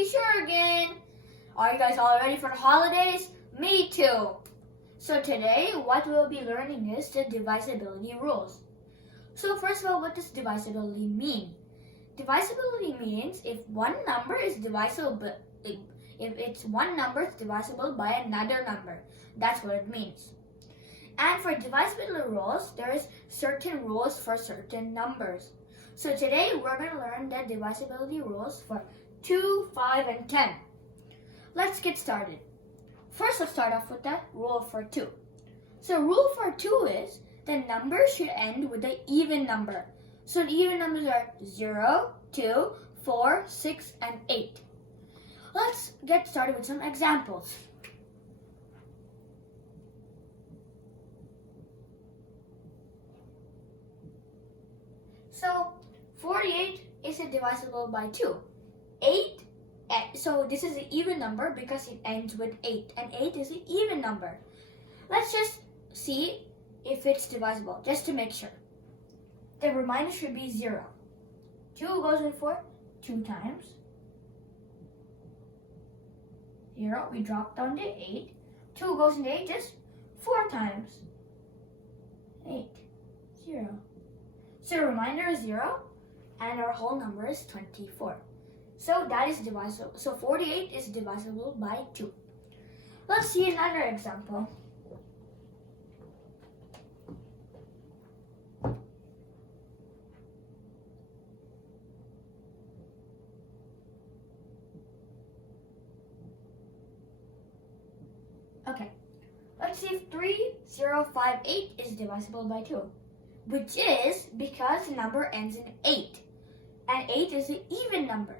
Kishore again. Are you guys all ready for the holidays? Me too. So today, what we'll be learning is the divisibility rules. So first of all, what does divisibility mean? Divisibility means if one number is divisible, if it's one number is divisible by another number. That's what it means. And for divisibility rules, there is certain rules for certain numbers. So today we're going to learn the divisibility rules for 2, 5, and 10. Let's get started. First, let's start off with the rule for 2. So rule for 2 is the number should end with an even number. So the even numbers are 0, 2, 4, 6, and 8. Let's get started with some examples. So 48 is divisible by 2. 8, so this is an even number because it ends with 8. And 8 is an even number. Let's just see if it's divisible, just to make sure. The remainder should be 0. 2 goes in 4 2 times. 0, we drop down to 8. 2 goes into 8 just 4 times. 8, 0. So the remainder is 0, and our whole number is 24. So that is divisible. So 48 is divisible by 2. Let's see another example. Okay, let's see if 3058 is divisible by 2. Which is because the number ends in 8. And 8 is an even number.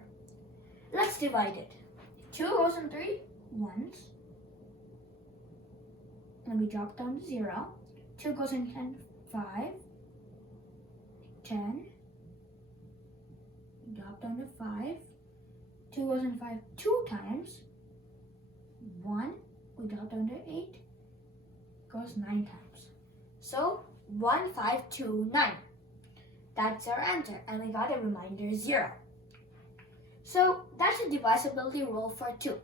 Let's divide it. 2 goes in 3 once. And we drop down to 0. 2 goes in 10, 5. 10. Drop down to 5. 2 goes in 5 2 times. 1. We drop down to 8. Goes 9 times. So 1529. That's our answer, and we got a remainder 0. So that's the divisibility rule for 2.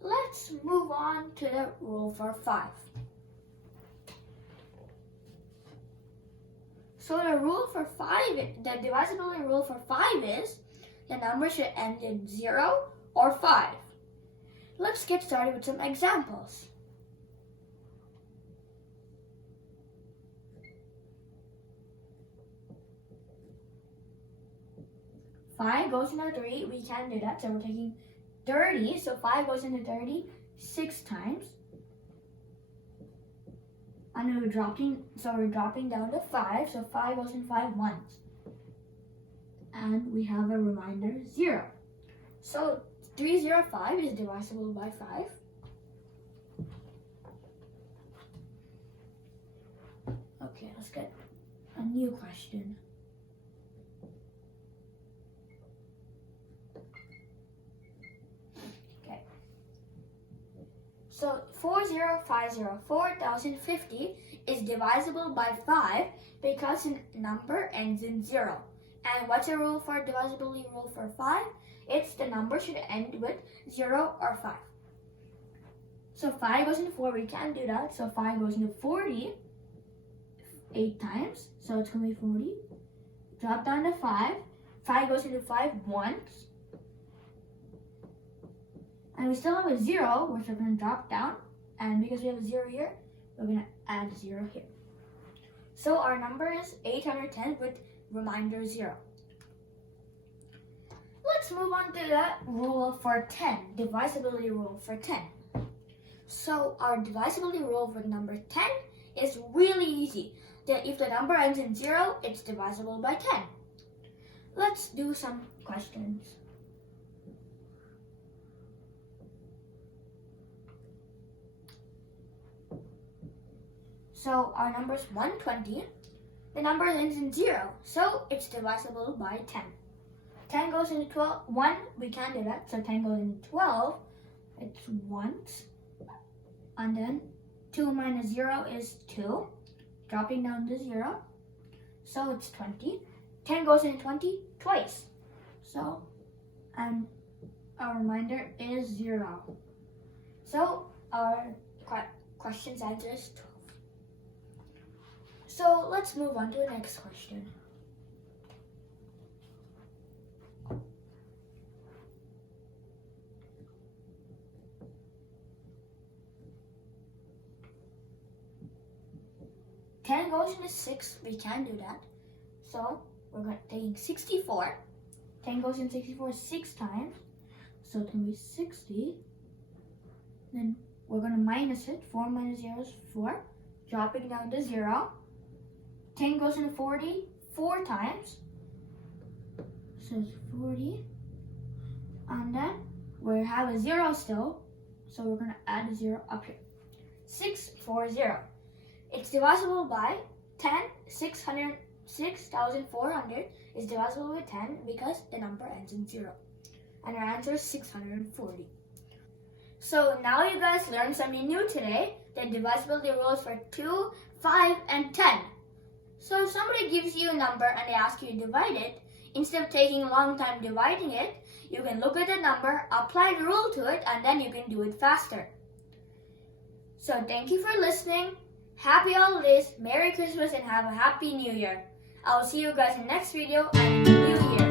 Let's move on to the rule for 5. So the rule for 5, the divisibility rule for 5 is the number should end in 0 or 5. Let's get started with some examples. Five goes into 3, we can't do that, so we're taking 30. So 5 goes into 30 6 times. And we're dropping down to 5, so 5 goes in 5 once. And we have a remainder 0. So 305 is divisible by 5. Okay, let's get a new question. So 4050 is divisible by 5 because the number ends in 0. And what's the rule for divisibility rule for 5? It's the number should end with 0 or 5. So 5 goes into 4, we can't do that. So 5 goes into 40 8 times. So it's going to be 40. Drop down to 5. 5 goes into 5 once. And we still have a 0, which we're going to drop down. And because we have a 0 here, we're going to add a 0 here. So our number is 810 with remainder 0. Let's move on to the rule for 10, divisibility rule for 10. So our divisibility rule for number 10 is really easy. If the number ends in 0, it's divisible by 10. Let's do some questions. So our number is 120. The number ends in 0, so it's divisible by 10. 10 goes into 12. 1, we can't do that, so 10 goes into 12. It's once. And then 2 minus 0 is 2. Dropping down to 0. So it's 20. 10 goes into 20 twice. So, our remainder is 0. So our question's answer is 12. So let's move on to the next question. Ten goes into 6, we can do that. So we're taking 64. 10 goes in 64 6 times. So it's going to be 60. Then we're going to minus it. 4 minus 0 is 4. Dropping down to 0. 10 goes into 40 4 times. So it's 40. And then we have a 0 still. So we're going to add a 0 up here. 640. It's divisible by 10. 6,400 is divisible with 10 because the number ends in 0. And our answer is 640. So now you guys learned something new today, the divisibility rules for 2, 5, and 10. So if somebody gives you a number and they ask you to divide it, instead of taking a long time dividing it, you can look at the number, apply the rule to it, and then you can do it faster. So thank you for listening. Happy holidays, Merry Christmas, and have a Happy New Year. I will see you guys in the next video and New Year.